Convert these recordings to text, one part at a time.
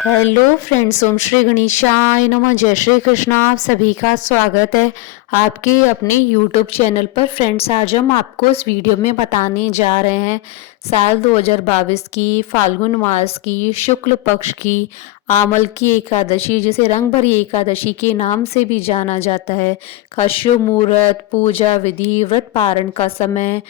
Hello friends, ओम श्री गणेशाय नमः। जय श्री कृष्णा। आप सभी का स्वागत है आपके अपने यूट्यूब चैनल पर। फ्रेंड्स, आज हम आपको इस वीडियो में बताने जा रहे हैं साल 2022 की फाल्गुन मास की शुक्ल पक्ष की आमल की एकादशी, जिसे रंग भरी एकादशी के नाम से भी जाना जाता है, का शुभ मुहूर्त, पूजा विधि, व्रत पारण का समय,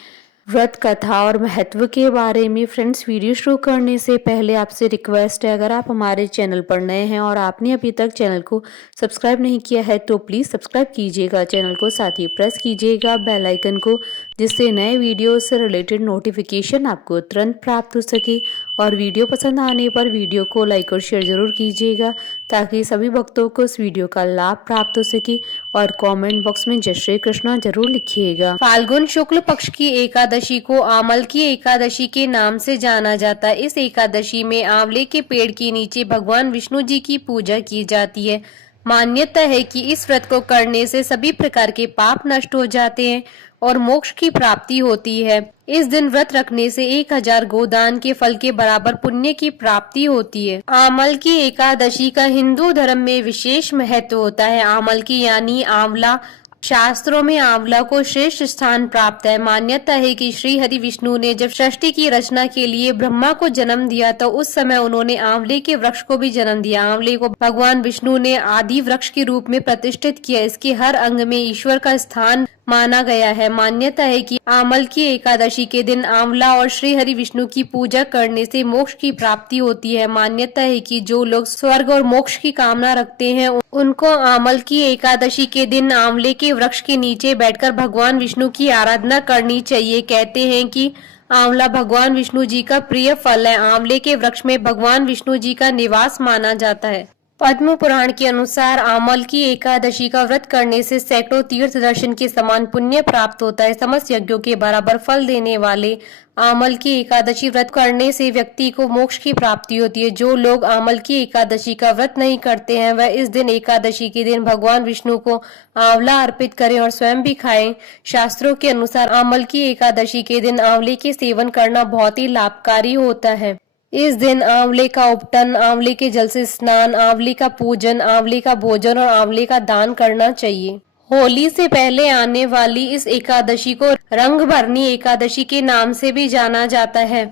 व्रत कथा और महत्व के बारे में। फ्रेंड्स, वीडियो शुरू करने से पहले आपसे रिक्वेस्ट है, अगर आप हमारे चैनल पर नए हैं और आपने अभी तक चैनल को सब्सक्राइब नहीं किया है तो प्लीज़ सब्सक्राइब कीजिएगा चैनल को, साथ ही प्रेस कीजिएगा बेल आइकन को, जिससे नए वीडियो से रिलेटेड नोटिफिकेशन आपको तुरंत प्राप्त हो सके। और वीडियो पसंद आने पर वीडियो को लाइक और शेयर जरूर कीजिएगा, ताकि सभी भक्तों को इस वीडियो का लाभ प्राप्त हो सके। और कमेंट बॉक्स में जय श्री कृष्णा जरूर लिखिएगा। फाल्गुन शुक्ल पक्ष की एकादशी को आमल की एकादशी के नाम से जाना जाता है। इस एकादशी में आंवले के पेड़ के नीचे भगवान विष्णु जी की पूजा की जाती है। मान्यता है कि इस व्रत को करने से सभी प्रकार के पाप नष्ट हो जाते हैं और मोक्ष की प्राप्ति होती है। इस दिन व्रत रखने से 1000 गोदान के फल के बराबर पुण्य की प्राप्ति होती है। आमल की एकादशी का हिंदू धर्म में विशेष महत्व होता है। आमल की यानी आंवला, शास्त्रों में आंवला को श्रेष्ठ स्थान प्राप्त है। मान्यता है कि श्री हरि विष्णु ने जब सृष्टि की रचना के लिए ब्रह्मा को जन्म दिया तो उस समय उन्होंने आंवले के वृक्ष को भी जन्म दिया। आंवले को भगवान विष्णु ने आदि वृक्ष के रूप में प्रतिष्ठित किया। इसके हर अंग में ईश्वर का स्थान माना गया है। मान्यता है कि आमल की एकादशी के दिन आंवला और श्री हरि विष्णु की पूजा करने से मोक्ष की प्राप्ति होती है। मान्यता है कि जो लोग स्वर्ग और मोक्ष की कामना रखते हैं उनको आमल की एकादशी के दिन आंवले के वृक्ष के नीचे बैठकर भगवान विष्णु की आराधना करनी चाहिए। कहते हैं कि आंवला भगवान विष्णु जी का प्रिय फल है। आंवले के वृक्ष में भगवान विष्णु जी का निवास माना जाता है। पद्म पुराण के अनुसार आमल की एकादशी का व्रत करने से सैकड़ों तीर्थ दर्शन के समान पुण्य प्राप्त होता है। समस्त यज्ञों के बराबर फल देने वाले आमल की एकादशी व्रत करने से व्यक्ति को मोक्ष की प्राप्ति होती है। जो लोग आमल की एकादशी का व्रत नहीं करते हैं वह इस दिन एकादशी के दिन भगवान विष्णु को आंवला अर्पित करें और स्वयं भी खाएं। शास्त्रों के अनुसार आमल की एकादशी के दिन आंवले के सेवन करना बहुत ही लाभकारी होता है। इस दिन आंवले का उपटन, आंवले के जल से स्नान, आंवले का पूजन, आंवले का भोजन और आंवले का दान करना चाहिए। होली से पहले आने वाली इस एकादशी को रंग भरनी एकादशी के नाम से भी जाना जाता है।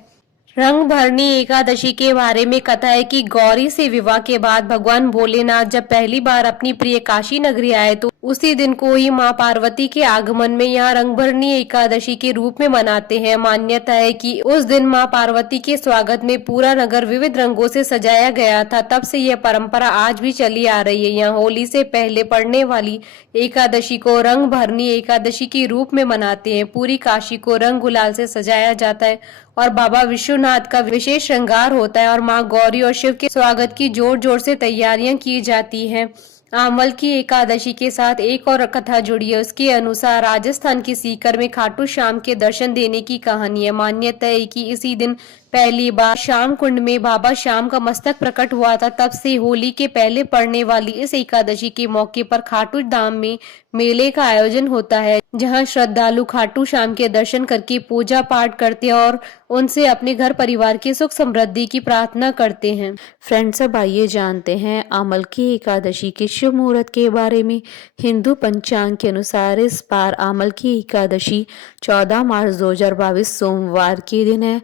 रंग भरनी एकादशी के बारे में कथा है कि गौरी से विवाह के बाद भगवान भोलेनाथ जब पहली बार अपनी प्रिय काशी नगरी आए तो उसी दिन को ही माँ पार्वती के आगमन में यहाँ रंग भरनी एकादशी के रूप में मनाते हैं। मान्यता है कि उस दिन माँ पार्वती के स्वागत में पूरा नगर विविध रंगों से सजाया गया था। तब से यह परंपरा आज भी चली आ रही है। यहाँ होली से पहले पड़ने वाली एकादशी को रंग भरनी एकादशी के रूप में मनाते हैं। पूरी काशी को रंग गुलाल से सजाया जाता है और बाबा विश्वनाथ का विशेष श्रृंगार होता है और माँ गौरी और शिव के स्वागत की जोर जोर से तैयारियां की जाती हैं। आमल की एकादशी के साथ एक और कथा जुड़ी है। उसके अनुसार राजस्थान के सीकर में खाटू श्याम के दर्शन देने की कहानी है। मान्यता है कि इसी दिन पहली बार श्याम कुंड में बाबा श्याम का मस्तक प्रकट हुआ था। तब से होली के पहले पड़ने वाली इस एकादशी के मौके पर खाटू धाम में मेले का आयोजन होता है, जहां श्रद्धालु खाटू श्याम के दर्शन करके पूजा पाठ करते हैं और उनसे अपने घर परिवार की सुख समृद्धि की प्रार्थना करते हैं। फ्रेंड्स, अब आइए जानते हैं आमल की एकादशी के शुभ मुहूर्त के बारे में। हिंदू पंचांग के अनुसार इस बार आमल की एकादशी 14 मार्च 2022 सोमवार के दिन है।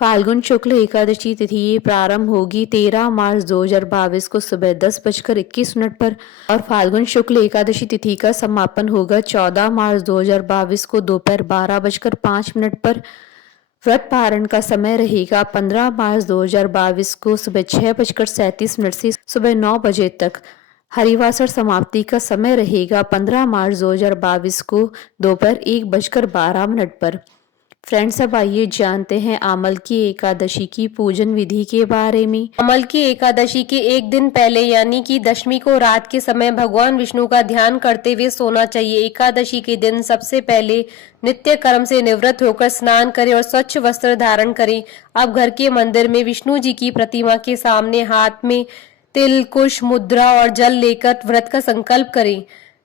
फाल्गुन शुक्ल एकादशी तिथि प्रारंभ होगी 13 मार्च 2022 को सुबह 10:21 पर और फाल्गुन शुक्ल एकादशी तिथि का समापन होगा 14 मार्च 2022 को दोपहर 12:05 पर। व्रत पारण का समय रहेगा 15 मार्च 2022 को सुबह 6:37 से सुबह 9 बजे तक। हरिवासर समाप्ति का समय रहेगा 15 मार्च 2022 को दोपहर 1:12 पर। फ्रेंड्स, अब आइए जानते हैं आमल की एकादशी की पूजन विधि के बारे में। आमल की एकादशी के एक दिन पहले यानी कि दशमी को रात के समय भगवान विष्णु का ध्यान करते हुए सोना चाहिए। एकादशी के दिन सबसे पहले नित्य कर्म से निवृत्त होकर स्नान करें और स्वच्छ वस्त्र धारण करें। अब घर के मंदिर में विष्णु जी की प्रतिमा के सामने हाथ में तिल, कुश, मुद्रा और जल लेकर व्रत का संकल्प करें।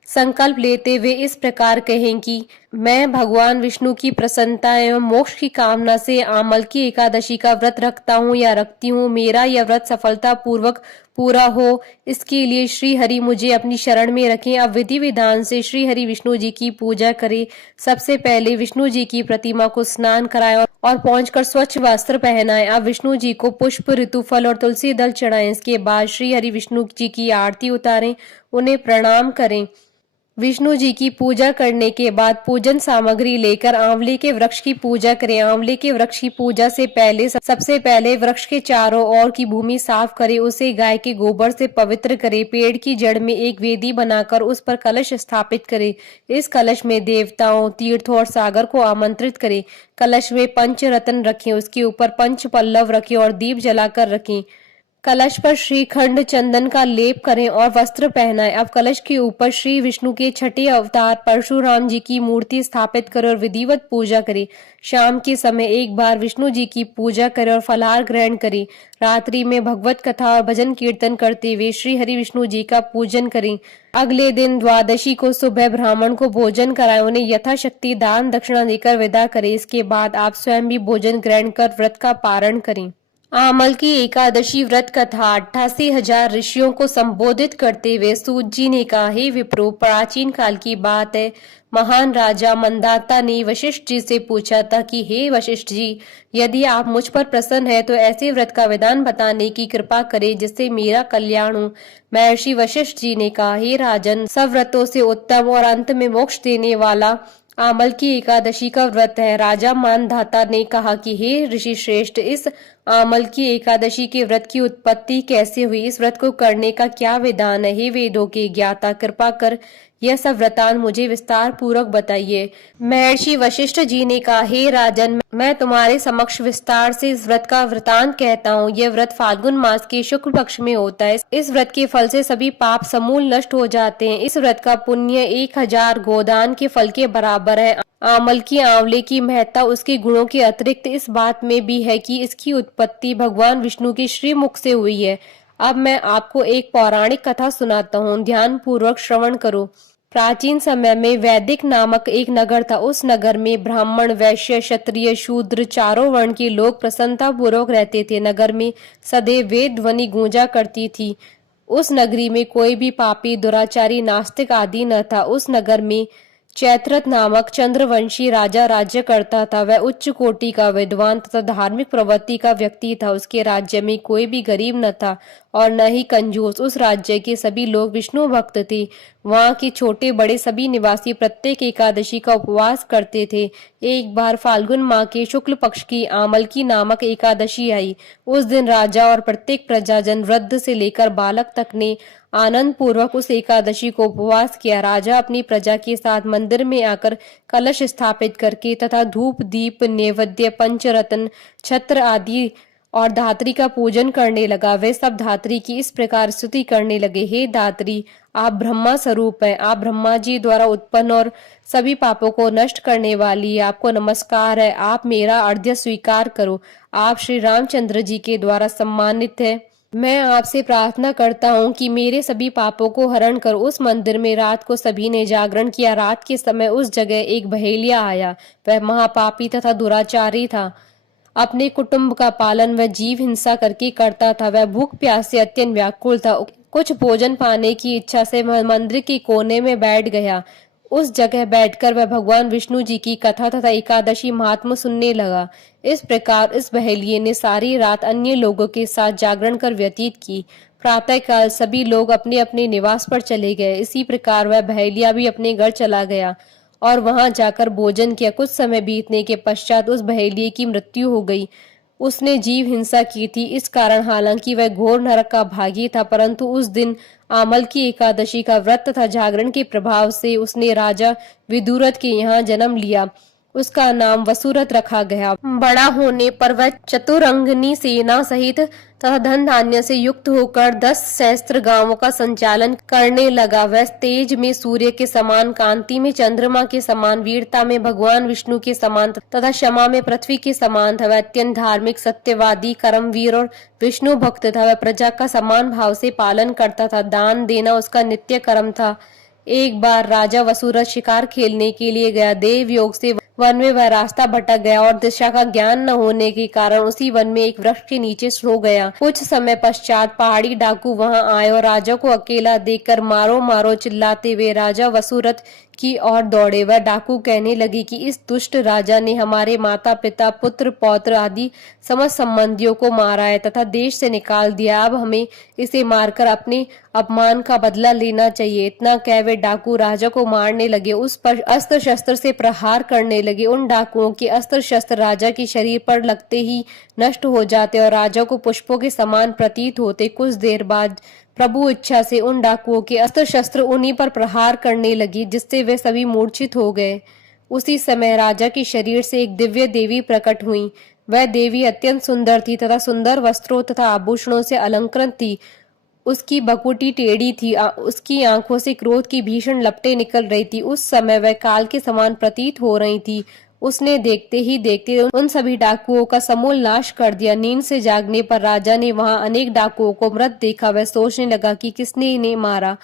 संकल्प लेते हुए इस प्रकार कहें कि मैं भगवान विष्णु की प्रसन्नता एवं मोक्ष की कामना से आमल की एकादशी का व्रत रखता हूँ या रखती हूँ। मेरा यह व्रत सफलता पूर्वक पूरा हो, इसके लिए श्री हरि मुझे अपनी शरण में रखें। अब विधि विधान से श्री हरि विष्णु जी की पूजा करें। सबसे पहले विष्णु जी की प्रतिमा को स्नान कराएं और पहुंचकर स्वच्छ वस्त्र पहनाएं। अब विष्णु जी को पुष्प, ऋतु फल और तुलसी दल चढ़ाएं। इसके बाद श्री हरि विष्णु जी की आरती उतारें, उन्हें प्रणाम करें। विष्णु जी की पूजा करने के बाद पूजन सामग्री लेकर आंवले के वृक्ष की पूजा करें। आंवले के वृक्ष की पूजा से पहले सबसे पहले वृक्ष के चारों ओर की भूमि साफ करें, उसे गाय के गोबर से पवित्र करें। पेड़ की जड़ में एक वेदी बनाकर उस पर कलश स्थापित करें। इस कलश में देवताओं, तीर्थों और सागर को आमंत्रित करें। कलश में पंच रत्न रखें, उसके ऊपर पंच पल्लव रखें और दीप जलाकर रखें। कलश पर श्रीखंड चंदन का लेप करें और वस्त्र पहनाएं। अब कलश के ऊपर श्री विष्णु के छठे अवतार परशुराम जी की मूर्ति स्थापित करें और विधिवत पूजा करें। शाम के समय एक बार विष्णु जी की पूजा करें और फलाहार ग्रहण करें। रात्रि में भगवत कथा और भजन कीर्तन करते हुए श्री हरि विष्णु जी का पूजन करें। अगले दिन द्वादशी को सुबह ब्राह्मण को भोजन कराएं, उन्हें यथाशक्ति दान दक्षिणा देकर विदा करें। इसके बाद आप स्वयं भी भोजन ग्रहण कर व्रत का पारण करें। आमल की एकादशी व्रत कथा 88,000 ऋषियों को संबोधित करते हुए सूत जी ने कहा, हे विप्रो, प्राचीन काल की बात है। महान राजा मंदाता ने वशिष्ठ जी से पूछा था कि हे वशिष्ठ जी, यदि आप मुझ पर प्रसन्न है तो ऐसे व्रत का विधान बताने की कृपा करें जिससे मेरा कल्याण हो। महर्षि वशिष्ठ जी ने कहा, हे राजन, सब व्रतों से उत्तम और अंत में मोक्ष देने वाला आमल की एकादशी का व्रत है। राजा मानधाता ने कहा कि हे ऋषि श्रेष्ठ, इस आमल की एकादशी के व्रत की उत्पत्ति कैसे हुई? इस व्रत को करने का क्या विधान है? हे वेदों के ज्ञाता, कृपा कर यह सब वृतांत मुझे विस्तार पूर्वक बताइए। महर्षि वशिष्ठ जी ने कहा, हे राजन, मैं तुम्हारे समक्ष विस्तार से इस व्रत का वृतांत कहता हूँ। यह व्रत फाल्गुन मास के शुक्ल पक्ष में होता है। इस व्रत के फल से सभी पाप समूल नष्ट हो जाते हैं। इस व्रत का पुण्य 1000 गोदान के फल के बराबर है। आमल की आंवले की महत्ता उसके गुणों के अतिरिक्त इस बात में भी है कि इसकी उत्पत्ति भगवान विष्णु के श्रीमुख से हुई है। अब मैं आपको एक पौराणिक कथा सुनाता हूँ, ध्यान पूर्वक श्रवण करो। प्राचीन समय में वैदिक नामक एक नगर था। उस नगर में ब्राह्मण, वैश्य, क्षत्रिय, शूद्र चारों वर्ण के लोग प्रसन्नता पूर्वक रहते थे। नगर में सदैव वेद ध्वनि गूंजा करती थी। उस नगरी में कोई भी पापी, दुराचारी, नास्तिक आदि न था। उस नगर में चैत्रथ नामक चंद्रवंशी राजा राज्य करता था। वह उच्च कोटि का विद्वान तथा धार्मिक प्रवृत्ति का व्यक्ति था। उसके राज्य में कोई भी गरीब न था और न ही कंजूस। उस राज्य के सभी लोग विष्णु भक्त थे। वहां के छोटे बड़े सभी निवासी प्रत्येक एकादशी का उपवास करते थे। एक बार फाल्गुन माह के शुक्ल पक्ष की आमल की नामक एकादशी आई। उस दिन राजा और प्रत्येक प्रजाजन, वृद्ध से लेकर बालक तक ने आनंद पूर्वक उस एकादशी को उपवास किया। राजा अपनी प्रजा के साथ मंदिर में आकर कलश स्थापित करके तथा धूप, दीप, नैवेद्य, पंचरत्न, छत्र आदि और धात्री का पूजन करने लगा। वे सब धात्री की इस प्रकार स्तुति करने लगे, हे धात्री, आप ब्रह्मा स्वरूप हैं। आप ब्रह्मा जी द्वारा उत्पन्न और सभी पापों को नष्ट करने वाली, आपको नमस्कार है। आप मेरा अर्घ्य स्वीकार करो। आप श्री रामचंद्र जी के द्वारा सम्मानित है। मैं आपसे प्रार्थना करता हूँ कि मेरे सभी पापों को हरण कर। उस मंदिर में रात को सभी ने जागरण किया। रात के समय उस जगह एक बहेलिया आया। वह महापापी तथा दुराचारी था। अपने कुटुंब का पालन वह जीव हिंसा करके करता था। वह भूख प्यास से अत्यंत व्याकुल था। कुछ भोजन पाने की इच्छा से मंदिर के कोने में बैठ गया। उस जगह बैठकर वह भगवान विष्णु जी की कथा तथा एकादशी महात्म्य सुनने लगा। इस प्रकार इस बहेलिये ने सारी रात अन्य लोगों के साथ जागरण कर व्यतीत की। प्रातःकाल सभी लोग अपने अपने निवास पर चले गए। इसी प्रकार वह बहेलिया भी अपने घर चला गया और वहां जाकर भोजन किया। कुछ समय बीतने के पश्चात उस बहेलिये की मृत्यु हो गई। उसने जीव हिंसा की थी। इस कारण हालांकि वह घोर नरक का भागी था, परंतु उस दिन आमल की एकादशी का व्रत तथा जागरण के प्रभाव से उसने राजा विदुरथ के यहाँ जन्म लिया। उसका नाम वसुरथ रखा गया। बड़ा होने पर वह चतुरंगनी सेना सहित तथा धन धान्य से युक्त होकर 10 सहस्त्र गांवों का संचालन करने लगा। वह तेज में सूर्य के समान, कांति में चंद्रमा के समान, वीरता में भगवान विष्णु के समान तथा क्षमा में पृथ्वी के समान था। वह अत्यंत धार्मिक, सत्यवादी, कर्मवीर और विष्णु भक्त था। वह प्रजा का समान भाव से पालन करता था। दान देना उसका नित्य कर्म था। एक बार राजा वसुरथ शिकार खेलने के लिए गया। देव योग से वन में वह रास्ता भटक गया और दिशा का ज्ञान न होने के कारण उसी वन में एक वृक्ष के नीचे सो गया। कुछ समय पश्चात पहाड़ी डाकू वहां आए और राजा को अकेला देखकर मारो मारो चिल्लाते हुए राजा वसुरथ की ओर दौड़े। वह डाकू कहने लगे कि इस दुष्ट राजा ने हमारे माता पिता पुत्र पौत्र आदि समस्त संबंधियों को मारा है तथा देश से निकाल दिया। अब हमें इसे मारकर अपने अपमान का बदला लेना चाहिए। इतना कह वे डाकू राजा को मारने लगे, उस पर अस्त्र शस्त्र से प्रहार करने लगे। उन डाकुओं के अस्त्र शस्त्र राजा के शरीर पर लगते ही नष्ट हो जाते और राजा को पुष्पों के समान प्रतीत होते। कुछ देर बाद प्रभु इच्छा से उन डाकुओं के अस्त्र शस्त्र उन्हीं पर प्रहार करने लगी, जिससे वे सभी मूर्छित हो गए। उसी समय राजा के शरीर से एक दिव्य देवी प्रकट हुई। वह देवी अत्यंत सुंदर थी तथा सुंदर वस्त्रों तथा आभूषणों से अलंकृत थी। उसकी बकुटी टेढ़ी थी, उसकी आंखों से क्रोध की भीषण लपटें निकल रही थी। उस समय वह काल के समान प्रतीत हो रही थी। उसने देखते ही देखते उन सभी डाकुओं का समूल नाश कर दिया। नींद से जागने पर राजा ने वहां अनेक डाकुओं को मृत देखा। वह सोचने लगा कि किसने इन्हें मारा,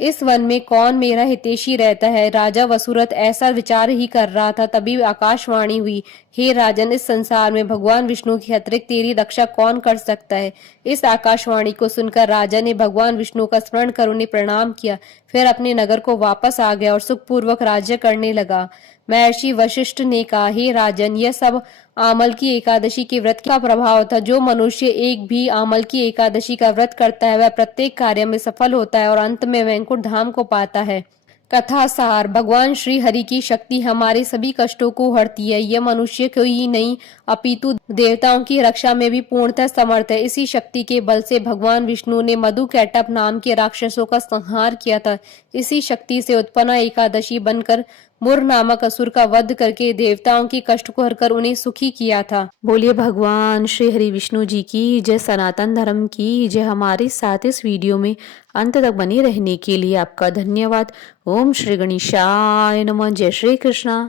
इस वन में कौन मेरा हितैषी रहता है। राजा वसुरथ ऐसा विचार ही कर रहा था, तभी आकाशवाणी हुई, हे राजन, इस संसार में भगवान विष्णु के अतिरिक्त तेरी रक्षा कौन कर सकता है। इस आकाशवाणी को सुनकर राजा ने भगवान विष्णु का स्मरण कर उन्हें प्रणाम किया, फिर अपने नगर को वापस आ गया और सुखपूर्वक राज्य करने लगा। महर्षि वशिष्ठ ने कहा, हे राजन, यह सब आमल की एकादशी के व्रत का प्रभाव था। जो मनुष्य एक भी आमल की एकादशी का व्रत करता है वह प्रत्येक कार्य में सफल होता है और अंत में वैकुंठ धाम को पाता है। कथा सार, भगवान श्री हरि की शक्ति हमारे सभी कष्टों को हरती है। यह मनुष्य को ही नहीं अपितु देवताओं की रक्षा में भी पूर्णतः समर्थ है। इसी शक्ति के बल से भगवान विष्णु ने मधुकैटभ नाम के राक्षसों का संहार किया था। इसी शक्ति से उत्पन्न एकादशी बनकर मुर नामक असुर का वध करके देवताओं की कष्ट को हरकर उन्हें सुखी किया था। बोलिए भगवान श्री हरि विष्णु जी की जय, सनातन धर्म की जय। हमारे साथ इस वीडियो में अंत तक बने रहने के लिए आपका धन्यवाद। ओम श्री गणेशाय नमः। जय श्री कृष्णा।